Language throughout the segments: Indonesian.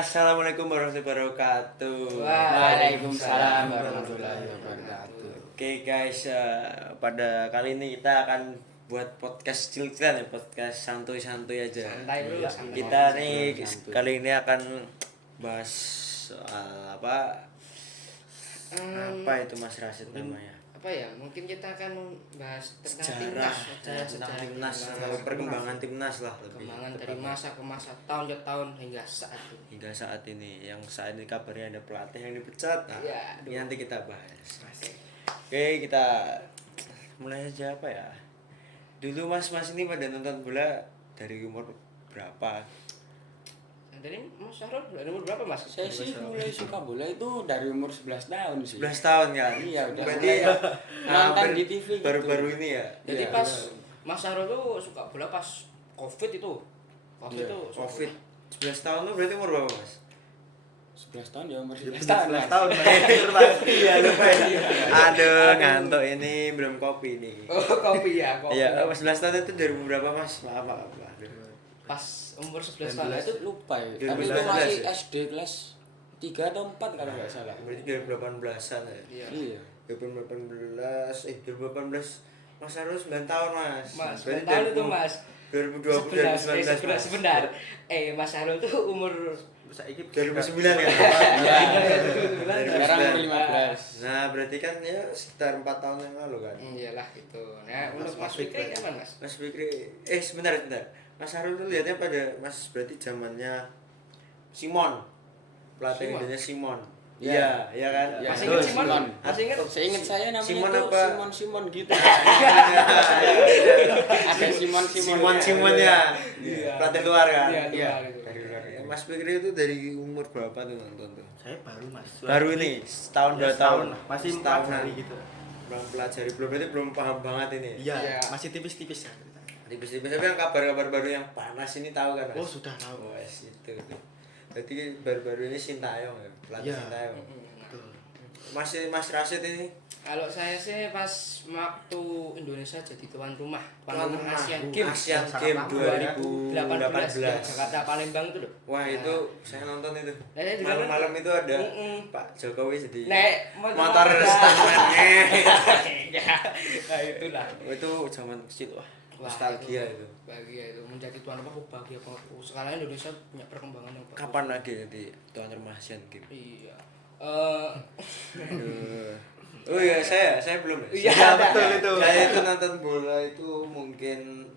Assalamualaikum warahmatullahi wabarakatuh. Waalaikumsalam warahmatullahi wabarakatuh. Oke guys, pada kali ini kita akan buat podcast cilik-cilik ya, podcast santuy-santuy aja. Santai bro, santai. Kita nih kali ini akan bahas soal apa itu Mas Rasid namanya? Apa ya? Mungkin kita akan bahas tentang Sejarah, timnas, tentang timnas, perkembangan timnas lah lebih. perkembangan dari masa ke masa, tahun ke tahun hingga saat ini. Hingga saat ini, yang saat ini kabarnya ada pelatih yang dipecat. Nah, Iya, ini nanti kita bahas. Oke, kita mulai aja apa ya? Dulu mas ini pada nonton bola dari umur berapa? Dari Mas Syahrul, dari umur berapa Mas? Saya sih mulai suka bola itu dari umur 11 tahun sih. 11 tahun kan? Iya, udah Berarti mulai nonton di TV gitu. baru-baru ini ya? Jadi Iya, pas Mas Syahrul tuh suka bola pas Covid itu. Covid Iya, tuh suka Covid bola. 11 tahun tuh berarti umur berapa mas? 11 tahun ya umur 11 tahun. 11 tahun Iya lupa ya. Aduh ngantuk ini belum kopi nih. Oh, kopi ya, kopi. Iya, 11 tahun itu dari umur berapa mas? Maaf. Pas umur 11 tahun itu Lupa ya. 2019 Tapi itu masih ya? SD kelas 3 atau 4 kalau nggak salah. Berarti 2018-an ya? iya. Iya. 2018 Mas Arul 9 tahun mas. Mas, Berarti 9 tahun itu Mas. 2020 2019 sebentar. Mas Syahrul tuh umur 2009 ya. Sekarang umur 15. Nah berarti kan ya sekitar 4 tahun yang lalu kan. Iyalah gitu. Nah, untuk Mas Fikri gimana Mas? Mas Fikri, sebentar. Mas Arul tuh lihatnya pada Mas berarti zamannya Simon. Pelatih Simon? Indonesia Simon. Iya. Iya kan? Ya, Masih betul, ingat Simon? Simon. Masih ingat? Seingat saya namanya Simon itu apa? Simon gitu. Ada Simon ya. Iya. Pelatih luar kan? Iya, luar itu. Dari luar. Mas Fikri itu dari umur berapa tuh nonton tuh? Saya baru mas. Baru ini setahun Ya, 2 tahun lah. Masih setahunan. mempelajari gitu. Belum pelajari belum berarti belum paham banget ini. Iya, Iya. masih tipis-tipis ya. Tipis-tipis tapi yang kabar-kabar baru yang panas ini tahu kan? Mas? Oh sudah tahu. Wes itu. Berarti baru-baru ini Sintayong ya, pelatih Iya. Sintayong. Betul. Mas Rasid ini Kalau saya sih pas waktu Indonesia jadi tuan rumah rumah Asian Games Asian Sangat Games lama. 2018 2018. Jakarta Palembang itu loh. Wah itu saya nonton itu. Nah, saya juga Malam-malam itu ada Mm-mm. Pak Jokowi jadi Nek motor stuntman. Nah, itulah. Itu zaman kecil wah Wah, nostalgia itu. Bahagia itu menjadi tuan rumah kok bahagia banget. Sekarang Indonesia punya perkembangan yang bagus. Kapan lagi di tuan rumah Asian Games? Iya. Aduh. Oh iya saya belum ya. Iya, betul itu. Saya itu nonton bola itu mungkin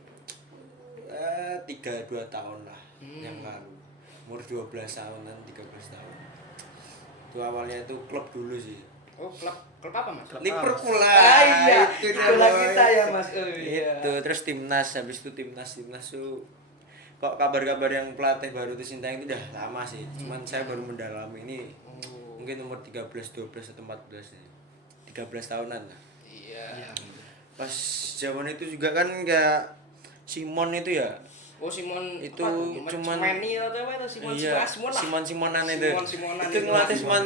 3-2 tahun lah yang lalu. Umur 12 tahunan, 13 tahun. Itu awalnya itu klub dulu sih. Oh, klub apa Mas? Liverpool lah. Ah, iya. Itu dia, Idola boy. kita ya Mas. Oh, iya. Itu terus timnas habis itu timnas tuh kok kabar-kabar yang pelatih baru itu Sintayong itu udah lama sih. Cuman saya baru mendalami ini Oh. mungkin umur 13, 12 atau 14 ya. 13 tahunan lah. Iya. Pas zaman itu juga kan kayak Simon itu ya. Oh, Simon Itu apa tuh? cuman- Meni atau apa itu Simon Iya, Simon lah. Simonan itu. Simonan Itu ngelatih Simon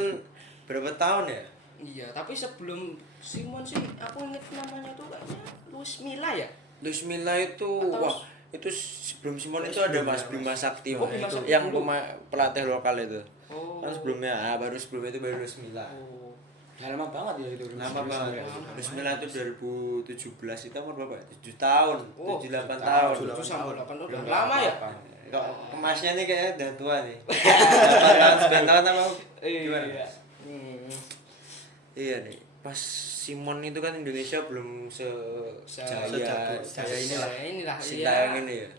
berapa tahun ya? Iya, tapi sebelum Simon sih aku inget namanya tuh kayaknya Luis Milla ya. Luis Milla itu Atau- wah itu sebelum Simon itu ada Mas Bima Sakti Oh, Mas. Bima Sakti yang dulu. pelatih lokal itu. Oh. Kan sebelumnya baru sebelum itu baru Luis Milla. Oh. Ya, lama banget ya itu. Lama banget. Lama. Luis Milla itu 2017 itu umur berapa? 7 tahun, Oh, 7-8 tahun. 7 sampai 8 udah lama ya? Kok kemasnya nih kayaknya udah tua nih. 8 tahun, 9 tahun apa gimana? Iya. Iya nih. Pas Simon itu kan Indonesia belum Sejago. jaya inilah Sintayong ini ya.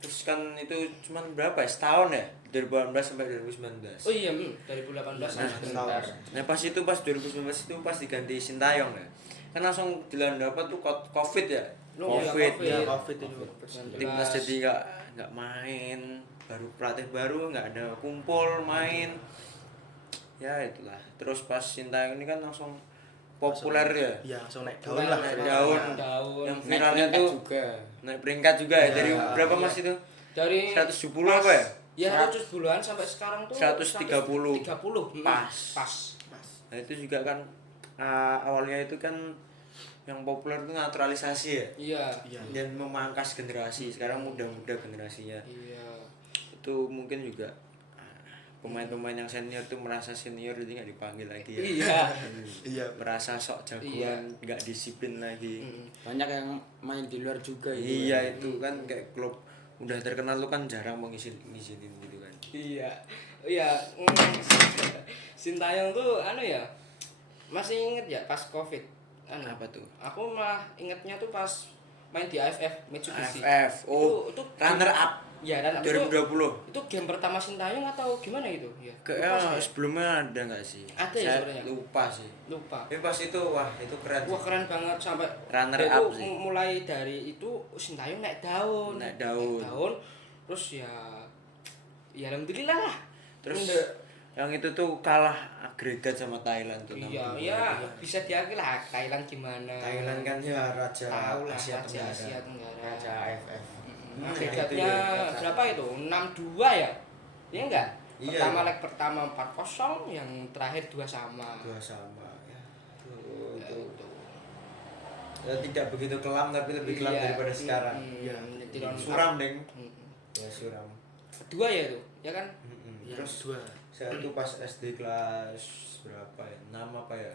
Terus kan itu cuman berapa ya? Setahun ya? 2018 sampai 2019. Oh iya, 2018 Nah, nah pas 2019 itu pas diganti Sintayong ya. Kan langsung dilanda apa tuh Covid ya? Oh, iya, Covid. Covid. Ya, Covid itu. Timnas jadi nggak main, baru pelatih baru nggak ada kumpul main. Ya itulah. Terus pas Sintayong ini kan langsung populer ya. Iya, langsung naik daun lah. Naik daun. Yang viralnya Naik tuh juga. naik peringkat juga ya. Dari berapa Iya. Mas itu? Dari 170 apa ya? Ya 170-an sampai sekarang tuh 130. 130. Pas. Pas. Nah itu juga kan awalnya itu kan yang populer itu naturalisasi ya. Iya. Iya. Dan memangkas generasi. Sekarang muda-muda generasinya. Iya. Itu mungkin juga pemain-pemain yang senior tuh merasa senior jadi nggak dipanggil lagi ya. Iya. Iya. Merasa sok jagoan, nggak disiplin lagi. Banyak yang main di luar juga Iya itu kan kayak klub udah terkenal tuh kan jarang mau ngizinin gitu kan. Iya. Iya. Sintayong tuh ya. Masih inget ya pas Covid. Apa tuh? Aku malah ingetnya tuh pas main di AFF Mitsubishi. AFF. Oh, itu runner up ya dan 2020. itu game pertama Sintayong atau gimana itu? Ya. Kayak Lupa saya. sebelumnya ada nggak sih? Ada ya Saya sebenarnya? lupa sih. Lupa. Tapi pas itu wah itu keren. Wah keren banget sampai Runner dia up tuh sih. mulai dari itu Sintayong naik daun. Naik daun. Terus ya alhamdulillah lah. Terus Udah. yang itu tuh kalah agregat sama Thailand tuh. Iya, 62. ya bisa diakui lah Thailand gimana. Thailand kan ya raja Tahu lah Asia Raja Tenggara. Asia Tenggara. Raja AFF. Agregatnya berapa itu? 6-2 ya? Iya enggak? Iya, Pertama iya. leg pertama 4-0, yang terakhir 2 sama. Dua sama ya. Ya, Itu. Ya, tidak begitu kelam tapi lebih kelam Iya, daripada sekarang. Iya, Suram, Deng. Ya suram. Kedua ya itu, ya kan? Terus dua. Saya tuh pas SD kelas berapa ya? 6 apa ya?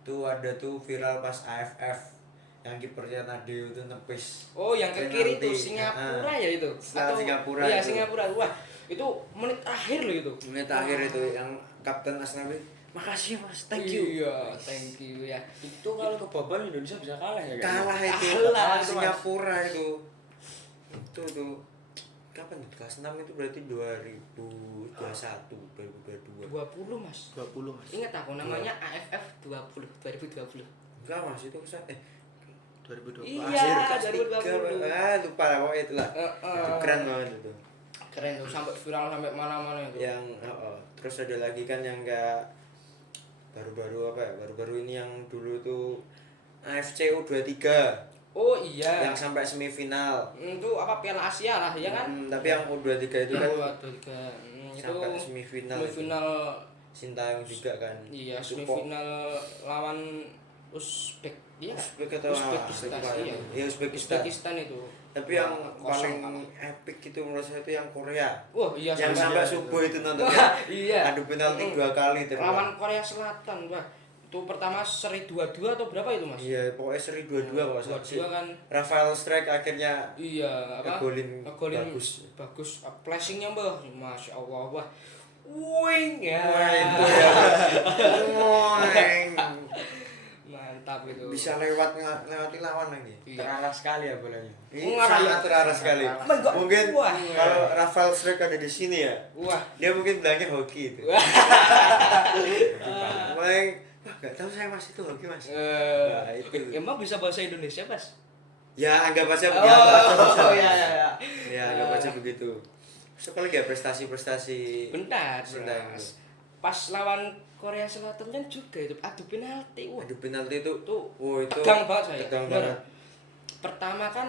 Tuh ada tuh viral pas AFF yang kipernya Nadeo tuh nepis. Oh, yang ke kiri itu penalti. Singapura ya itu. Setelah Singapura Iya, itu. Singapura. Wah, itu menit akhir loh itu. menit akhir itu yang Kapten Asnawi, makasih mas, thank you. Iya, thank you ya. Itu kalau kebobolan Indonesia bisa kalah ya kan? Kalah itu, Kalah, kalah Mas. Singapura itu. Itu tuh kapan tuh? Kelas 6 itu berarti 2021, 2022. 20 Mas. 20 Mas. Ingat aku namanya AFF 2020. Enggak mas, itu kelas 2020. Iya, kelas 2020. 3. Ah, lupa lah pokoknya itulah. Itu keren banget itu. Keren tuh sampai viral sampai mana-mana itu. Yang terus ada lagi kan yang enggak baru-baru apa ya? Baru-baru ini yang dulu tuh AFC U23 Oh iya. yang sampai semifinal. Itu apa Piala Asia lah ya kan? Tapi yang U23 itu kan Itu sampai semifinal. semifinal Sintayong juga kan. iya Itu semifinal lawan Uzbek iya kan? Uzbek atau Uzbekistan iya. Ya Uzbekistan. Uzbekistan itu. Tapi yang Kosong, paling epic itu menurut saya itu yang Korea. wah iya Yang sama sampai subuh itu nontonnya. Wah, iya. Adu penalti 2 kali terus. lawan Korea Selatan wah itu pertama seri 2-2 atau berapa itu Mas? Iya, pokoknya seri 2-2 kalau salah. 2-2 kan Rafael Strike akhirnya iya apa? ngegolin bagus. Bagus. Flashingnya Mbah. Masya Allah wah. Wing ya. Wah, itu ya. Weng. Mantap itu. Bisa lewati lawan lagi. Iya. Terarah sekali ya bolanya. Ini Ngarah. sangat terarah sekali. Enggak. Mungkin Wah. kalau Rafael Strike ada di sini ya, Wah. dia mungkin bilangnya hoki itu. Weng, wah nggak tahu saya mas itu hoki mas. Nah, itu. Emang bisa bahasa Indonesia, Mas? Ya anggap aja Oh, begitu. iya iya iya. Ya anggap aja begitu. Sekali lagi ya prestasi-prestasi. Bentar, Sintayong Mas. itu. Pas lawan Korea Selatan kan juga itu adu penalti. Wah, Adu penalti itu, Tuh, itu tegang banget saya. Tegang Bener. banget. Pertama kan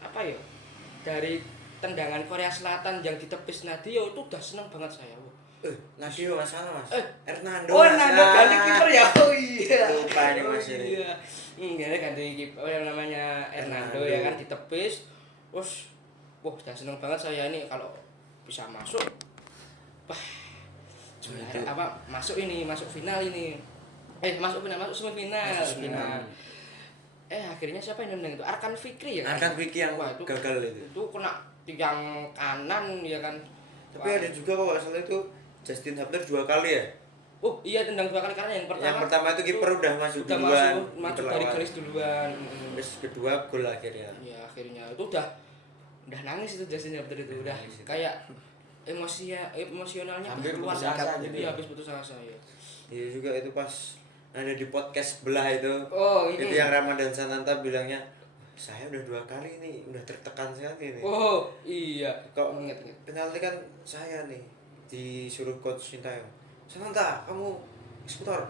apa ya? Dari tendangan Korea Selatan yang ditepis Nadio itu udah seneng banget saya. Wah. Nadio masalah mas. Hernando. Oh, Mas. Hernando Ah. ganti kiper ya. Oh iya. Lupa ini, Mas, Oh, ini. iya. Enggak ganti kiper yang namanya Hernando Hernando. ya kan ditepis. Terus wah, udah seneng banget saya ini kalau bisa masuk. Wah. Juara Itu. apa? Masuk final ini. Masuk semifinal. Masuk semifinal. Akhirnya siapa yang nendang itu? Arkan Fikri ya kan? Arkan Fikri yang Wah, itu gagal itu. Itu kena tiang kanan ya kan. Tapi ada juga kok nggak salah itu Justin Hubner 2 kali ya. Oh iya tendang 2 kali karena yang pertama itu kiper udah masuk udah duluan, masuk kiper dari lawan. garis duluan. Terus kedua gol akhirnya. Ya akhirnya itu udah nangis itu Justin Hubner itu udah Nangis itu. kayak emosionalnya Hampir keluar putus asa gitu gitu. ya habis putus asa ya. Iya juga itu pas ada di podcast belah itu. Oh Itu ini. yang Ramadan Sananta bilangnya, saya udah 2 kali nih, udah tertekan sekali nih. Oh iya. Kok Ingat. penalti kan saya nih disuruh coach Sintayong. Sananta, kamu eksekutor.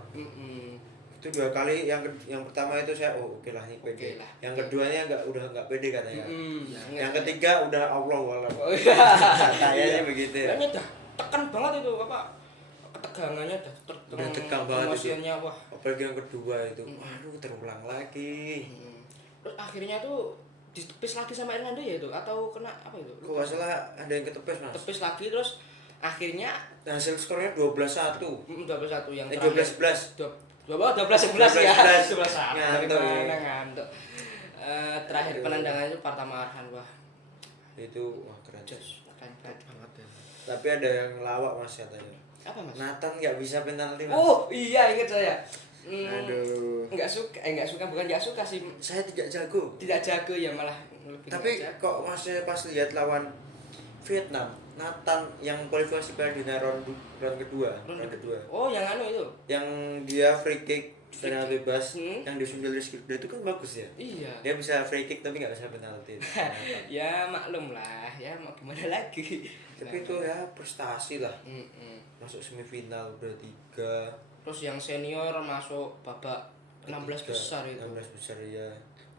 Itu 2 kali yang pertama itu saya oke lah ini pede. Oke lah. Yang keduanya udah nggak pede katanya. Yang Ingat. ketiga udah Allah walam. Oh iya. Kayaknya begitu ya. Kayaknya udah tekan banget itu apa ketegangannya Udah tegang banget itu. emosinya wah. Apalagi yang kedua itu, waduh terulang lagi. Terus akhirnya tuh ditepis lagi sama Hernando ya itu atau kena apa itu? Kok nggak salah ada yang ketepes mas. Tepis lagi terus akhirnya hasil skornya 12-1. 12-1 yang 12-11. 12-11 ya. 12-11. 12-1. Ngantuk, Dari mana ya. ngantuk. Terakhir penendangan itu Pratama Arhan, wah. Itu wah keren. Jos, keren banget ya. Tapi ada yang lawak Mas katanya. Apa Mas? Nathan nggak bisa penalti Mas. Oh iya, ingat saya. Aduh. Nggak suka bukan nggak suka sih, Saya tidak jago. tidak jago ya malah lebih Tapi nggak jago. kok Mas pas lihat lawan Vietnam, Nathan yang kualifikasi Piala Dunia round kedua. Oh yang anu itu. Yang dia free kick penalti bebas Hmm. yang disuntil Rizky Ridho itu kan bagus ya. Iya. Dia bisa free kick tapi nggak bisa penalti. Ya maklum lah, ya mau gimana lagi. Tapi itu ya prestasi lah. Mm-mm. Masuk semifinal udah 3. Terus yang senior masuk babak 16 besar itu. 16 besar ya.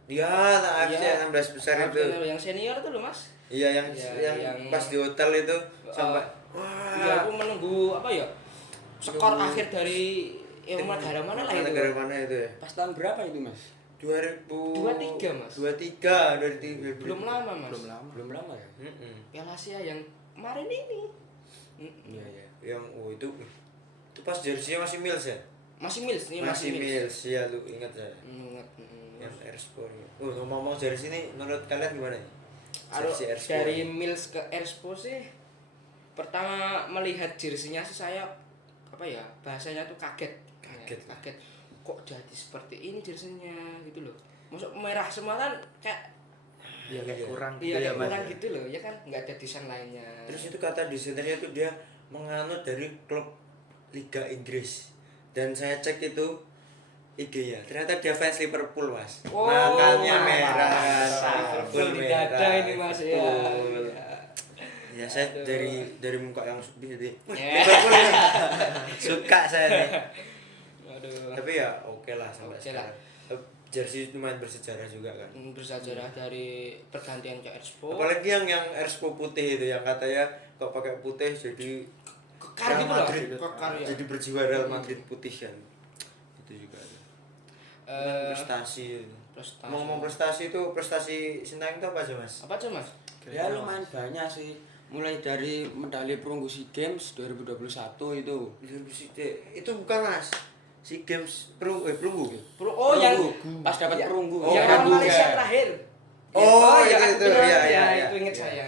Iya, tak Iya. 16 besar Yang itu. senior- Yang senior itu loh Mas. Iya yang, Iya, yang yang- pas di hotel itu sampai Iya aku menunggu apa ya? Skor Menunggu- akhir dari negara mana lah itu. Negara mana itu ya? Pas tahun berapa itu Mas? 23, Mas. 23 Belum lama Mas. Belum lama ya? Piala Asia yang kemarin ini. Iya iya. Yang itu pas jersey-nya masih Mills ya? Masih Mills nih Masih Mills ya, lu ingat saya. Ingat. Yang Air Sport. Ngomong jersey ini menurut kalian gimana nih? Aduh, Jersey Air Sport. dari Mills ke Expo sih pertama melihat jersinya sih saya apa ya bahasanya tuh kaget. Kaget. Ya, kaget kok jadi seperti ini jersinya gitu loh. Masuk merah semua kan kayak Ya kayak kurang iya gitu ya kayak Mas. kurang gitu loh ya kan nggak ada desain lainnya. Terus itu kata desainernya itu dia menganut dari klub Liga Inggris. Dan saya cek itu IG-nya. Ternyata dia fans Liverpool, Mas. Oh, Makanya merah. Liverpool di dada ini Mas ya. Betul. Ya. Ya saya Aduh. dari muka yang sedih jadi Ya. Liverpool nih. Suka saya nih. Aduh. Tapi ya oke lah sampai Oke lah. sekarang. Jersey lumayan bersejarah juga kan. Bersejarah dari pergantian ke Expo. Apalagi yang Expo putih itu yang katanya kok pakai putih jadi Kekar Real gitu loh. Madrid. Kekar ya. Jadi berjiwa Real Madrid putih kan. Itu juga ada. Prestasi. Prestasi. Ngomong prestasi itu prestasi Sintayong itu apa aja Mas? Apa aja Mas? Ya lumayan banyak sih. Mulai dari medali perunggu SEA Games 2021 itu. Itu bukan Mas. SEA Games perunggu. Oh yang Pas dapat Iya. perunggu. yang Ya, lawan juga. Malaysia terakhir. Oh, ya, itu, aku itu. bilang, Iya, ya, iya, itu iya. inget Iya. saya.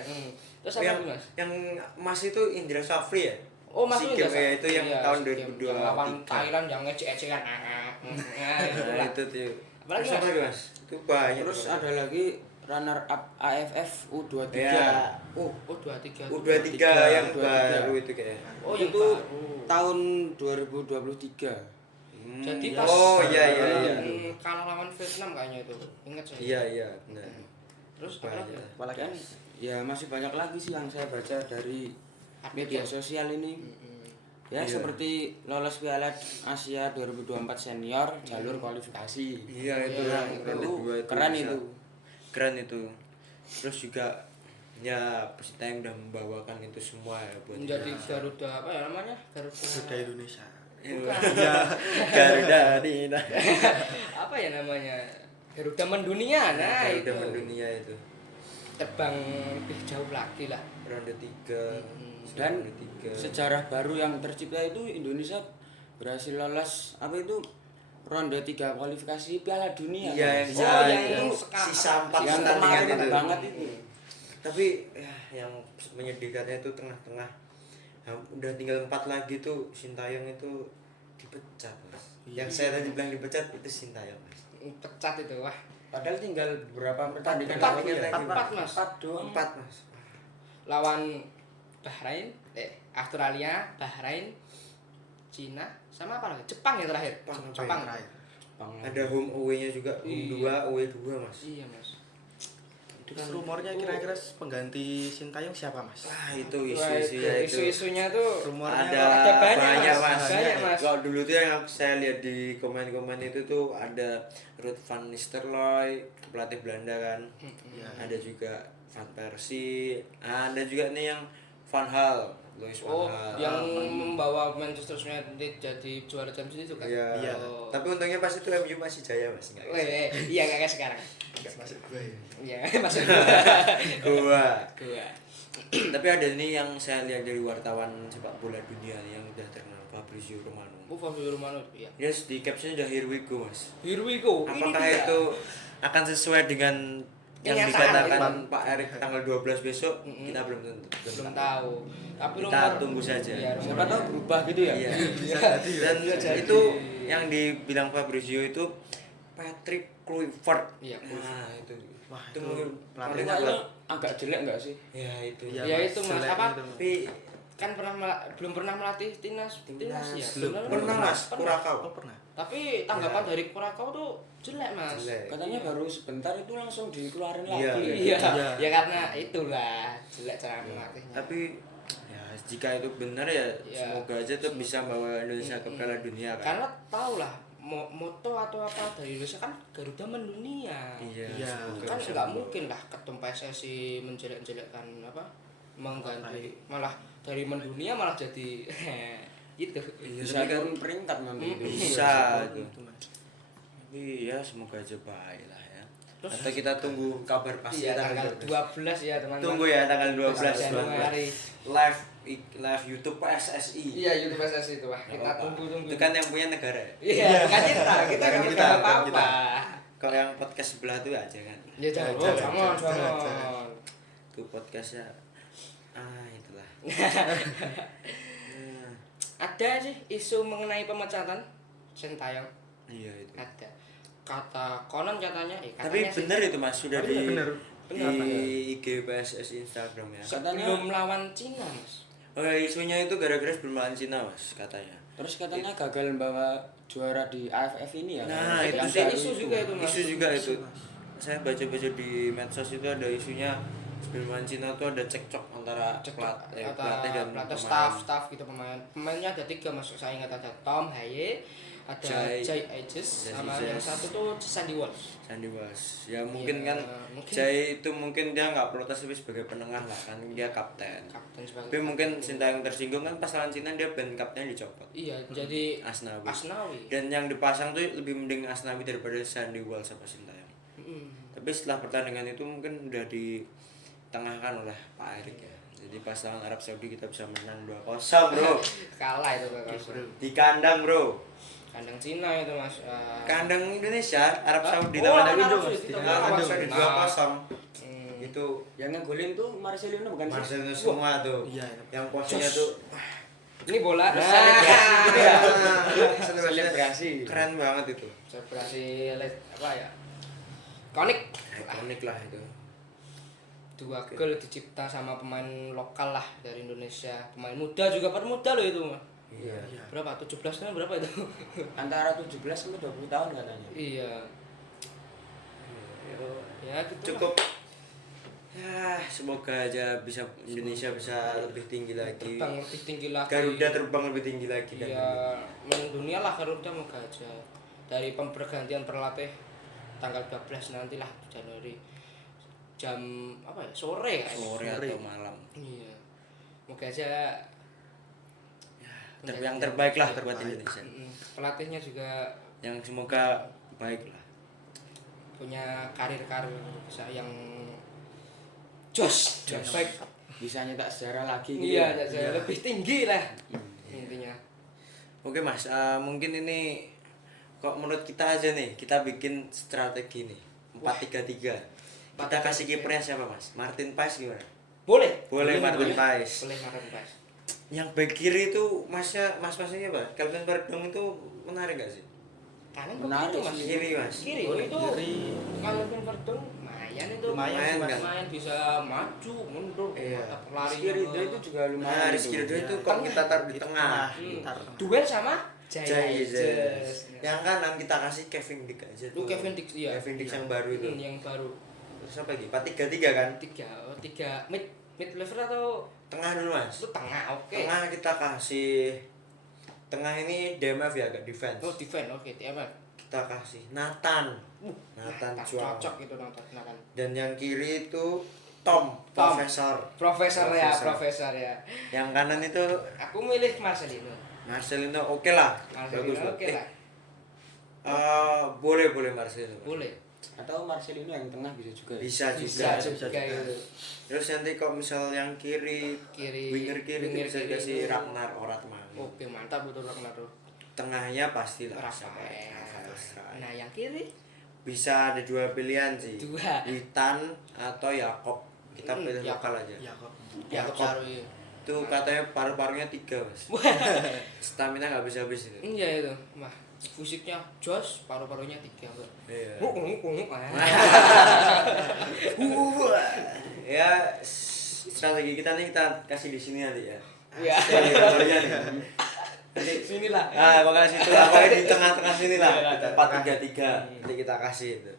Terus apa yang, lagi, Mas? yang Mas itu Indra Safri ya? Oh, Mas SEA itu Games ya, itu yang tahun SEA Games. 2023. Yang lawan Thailand yang ngecek-ngecekan. Nah, itu tuh. Apalagi, Terus apa Mas? lagi Mas? Itu banyak. Terus Mas. ada lagi runner up AFF U23. Ya. Oh, 23. U23 yang U23. baru itu kayak. Oh, yang itu baru. tahun 2023. Jadi Iya. pas Oh, iya, iya, iya. kalah lawan Vietnam kayaknya itu. Ingat saya. Iya, iya, benar. Terus apa Banyak. lagi? Apalagi kan ya masih banyak lagi sih yang saya baca dari media sosial ini. Ya Iya. seperti lolos Piala Asia 2024 senior jalur kualifikasi. Iya, itu Iya, yang itu ronde dua itu. keren bisa. itu. Keren itu. Terus juga ya Sintayong udah membawakan itu semua ya buat Menjadi Indonesia. Garuda apa ya namanya? Garuda Indonesia. Bukan. Iya. Garuda Nina. Apa ya namanya? Garuda mendunia. Nah, Garuda itu. mendunia itu. Terbang lebih jauh lagi lah. Ronde 3. Dan sejarah baru yang tercipta itu Indonesia berhasil lolos apa itu ronde 3 kualifikasi Piala Dunia. Iya, Mas. yang Oh, bisa yang itu. seka- Sisa 4 yang pertandingan kemarin itu. banget itu. Tapi ya, yang menyedihkannya itu tengah-tengah udah tinggal 4 lagi tuh Sintayong itu dipecat Mas. Yang saya tadi bilang dipecat itu Sintayong Mas. Pecat itu wah. Padahal tinggal berapa pertandingan Empat, lagi ya? empat, Mas. 4 doang. 4 Mas. Lawan Bahrain, Australia, Bahrain, Cina, sama apa lagi? Jepang ya terakhir. Jepang. Terakhir. Ada home away-nya juga, home Iya. 2, away 2 Mas. Iya mas. Itu kan rumornya kira-kira pengganti Sintayong siapa Mas? Ah, itu Wah, isu-isunya itu. isu-isunya tuh Rumornya Ada banyak Mas. banyak, Mas. Kalau dulu tuh yang saya lihat di komen-komen itu tuh ada Ruud van Nistelrooy, pelatih Belanda kan. Iya. Ada juga Van Persie, ada juga nih yang Van Hal, Louis Van Oh, Gaal. yang membawa Manchester United jadi juara Champions itu kan? Iya. Iya. Oh. Tapi untungnya pas itu MU masih jaya Mas, enggak. Iya nggak kayak sekarang. Enggak masuk gue ya. Iya masuk Gua. gua. Tapi ada nih yang saya lihat dari wartawan sepak bola dunia nih yang udah terkenal, Fabrizio Romano. Fabio Romano ya. Yes, di caption udah here we go, Mas. Here we go. Ini Apakah dia. itu akan sesuai dengan yang Kenyataan, dikatakan Pak Erik tanggal 12 besok? Mm-mm. Kita belum tentu. Belum tahu. Tapi Kita rumor tunggu saja. Iya, Siapa rumornya. tahu berubah gitu ya. Iya. Bisa jadi. Dan Bisa jadi. itu yang dibilang Fabrizio itu Patrick Kluivert. Iya, Nah, itu. Wah, itu itu mungkin pelatih pelatihnya Kayaknya agak jelek enggak sih? ya itu. Iya, Ya itu Mas, jelek apa? itu. Tapi Kan belum pernah melatih timnas ya. Belum. Bener, pernah Mas, Kurakau. Oh, pernah. Tapi tanggapan Ya. dari Kurakau tuh jelek Mas. Jelek. Katanya baru sebentar itu langsung dikeluarin Iya, lagi. Iya, Iya. ya karena itulah jelek cara melatihnya. Tapi ya jika itu benar ya, Ya. semoga aja tuh bisa bawa Indonesia ke Piala Dunia kan. Karena tau lah moto atau apa dari Indonesia kan Garuda mendunia. Iya. Iya. semoga Kan bisa nggak bawa. mungkin lah ketum PSSI menjelek-jelekkan apa mengganti malah dari mendunia malah jadi itu. Iya, Bisa tapi kan turun peringkat nanti itu. bisa Itu, itu. Mas. Tapi ya semoga aja baik lah ya. Terus- Atau kita tunggu kabar pasti Iya, tanggal 12. 12 ya teman-teman. Tunggu ya tanggal 12 Januari. live YouTube PSSI. Iya, YouTube PSSI itu, Wah. Nggak Kita apa-apa. tunggu-tunggu. Itu kan yang punya negara ya. Iya, bukan kita Bukan nggak kita, pegang bukan apa-apa. Kalau yang podcast sebelah tuh aja kan. Ya jangan, Jangan, jangan. jangan. Itu podcastnya itulah. Ya, Ada sih isu mengenai pemecatan Sintayong. iya itu. Ada. Kata konon katanya, Tapi katanya sih, bener itu Mas sudah di Bener. di Bener, IG PSSI Instagram ya. Katanya sebelum lawan Cina, Mas. Oh, isunya itu gara-gara sebelum lawan Cina Mas katanya. terus katanya gagal bawa juara di AFF ini ya. Nah, Yang itu Ada sih baru isu juga itu, Mas. Isu juga itu. Saya baca-baca di medsos itu ada isunya sebelum lawan Cina tuh ada cekcok antara pelatih dan pelatih pemain. staff gitu pemainnya ada 3 masuk saya ingat ada Tom Haye ada Jai- Jay Aegis sama Jay yang Aegis. satu tuh Sandy Walsh. Sandy Walsh. Ya mungkin Iya, kan mungkin. Jai itu mungkin dia nggak protes tapi sebagai penengah lah kan dia kapten. Kapten sebagai Tapi mungkin kapten. Sintayong tersinggung kan pas lawan Cina dia ban kaptennya dicopot. Iya jadi Asnawi. Asnawi. Dan yang dipasang tuh lebih mending Asnawi daripada Sandy Walsh sama Sintayong. Mm. Tapi setelah pertandingan itu mungkin udah ditengahkan oleh Pak Erik ya. Jadi pas lawan Arab Saudi kita bisa menang 2-0 bro. Kalah itu Kak. Di kandang bro. Kandang Cina itu Mas. Kandang Indonesia, Arab Saudi Oh, lawan lawan Indo. Arab Saudi, Lawan lawan Arab Saudi 2-0. Hmm. Itu Yang ngegolin tuh Marcelino bukan sih? Marcelino semua tuh. Iya. Yang posisinya tuh Ini bola Selebrasi gitu ya. selebrasi Selebrasi. keren banget itu. selebrasi apa ya? Konik. Ikonik lah itu. 2 gol dicipta sama pemain lokal lah dari Indonesia. Pemain muda juga permuda loh itu. Mas. Iya. Berapa? 17 tahun berapa itu? Antara 17 sampai 20 tahun katanya. Iya. Ya gitu. Cukup. Ya, semoga aja bisa Indonesia bisa lebih tinggi lagi. Terbang lebih tinggi lagi. Garuda terbang lebih tinggi lagi kan. Iya, mendunia lah Garuda moga aja. Dari pergantian perlatih tanggal 12 nanti lah Januari jam apa ya sore ya Sore atau malam. iya moga aja Yang terbaik lah buat Terbaik. Indonesia. pelatihnya juga Yang semoga baik lah. punya karir-karir bisa yang jos baik Bisa nyetak sejarah lagi gitu. iya ya. jadi lebih tinggi lah intinya. Oke Mas, mungkin ini kok menurut kita aja nih, kita bikin strategi nih 4-3-3. Kita kasih kipernya siapa Mas? Martin Paes gimana? Boleh Boleh Martin Paes. boleh Martin Paes. Yang back kiri itu masnya apa? Calvin Verdong itu menarik gak sih? Kanan Menarik begitu Mas. sih. Kiri Mas. Kiri Boleh, itu kiri. kalau Verdon lumayan itu Lumayan, kan? lumayan bisa maju mundur Iya. lari Rizky Ridho itu juga lumayan. Nah, itu. Rizky Ridho itu Iya. kok kita taruh di tengah. duel sama Jai Jai Aegis. Aegis. Yang kanan kita kasih Kevin Dick aja Lu tuh. Kevin Dick iya. Kevin Dick yang baru itu. Yang baru Terus apa lagi? 4-3-3 kan? 3 midfielder atau Tengah dulu Mas. itu tengah oke. Tengah kita kasih tengah ini DMF ya agak defense. Oh defense oke TMF. Kita kasih Nathan. Nathan Juang. cocok itu nonton Nathan. Dan yang kiri itu Tom, Tom. Profesor. Profesor ya. Yang kanan itu Aku milih Marcelino. Marcelino oke lah. Marcelino Bagus, oke lah. boleh Marcelino. Boleh. Atau Marcelino yang tengah bisa juga. Ya? Bisa Bisa juga. juga itu. Terus nanti kalau misal yang kiri, winger kiri winger bisa kiri kasih itu. Ragnar Oratmann. Oke, mantap betul Ragnar tuh. Tengahnya pastilah Rafael. Rafael. Nah, yang kiri Bisa ada dua pilihan sih. Dua. Witan atau Yakob. Kita pilih lokal aja. Yakob Yakob. Sarwi. Itu katanya paru-parunya 3 mas. Stamina nggak habis-habis itu. Iya itu. Wah, fisiknya jos, paru-parunya 3. Iya. Nguk. Ya strategi kita nih kita kasih di sini nanti ya. Iya. Strategi nih. Nanti Sinilah. pokoknya situ lah, pokoknya di tengah-tengah sini lah. Iya, Kita 4-3-3 nanti kita kasih itu.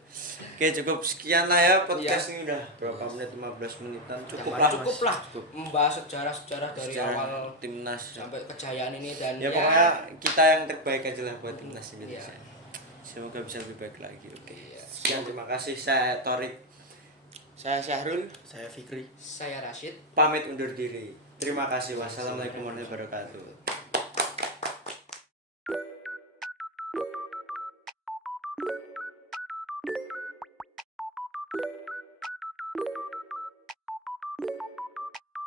Oke cukup sekian lah ya podcast ini udah berapa menit 15 menitan cukup lah. Cukup lah. Membahas sejarah-sejarah dari Sejarah awal timnas sampai kejayaan ini dan ya pokoknya kita yang terbaik aja lah buat timnas Indonesia. Iya. Semoga bisa lebih baik lagi. Oke. Sekian terima kasih saya Torik. Saya Syahrul. Saya Fikri. saya Rashid. Pamit undur diri. Terima kasih. Wassalamualaikum warahmatullahi wabarakatuh.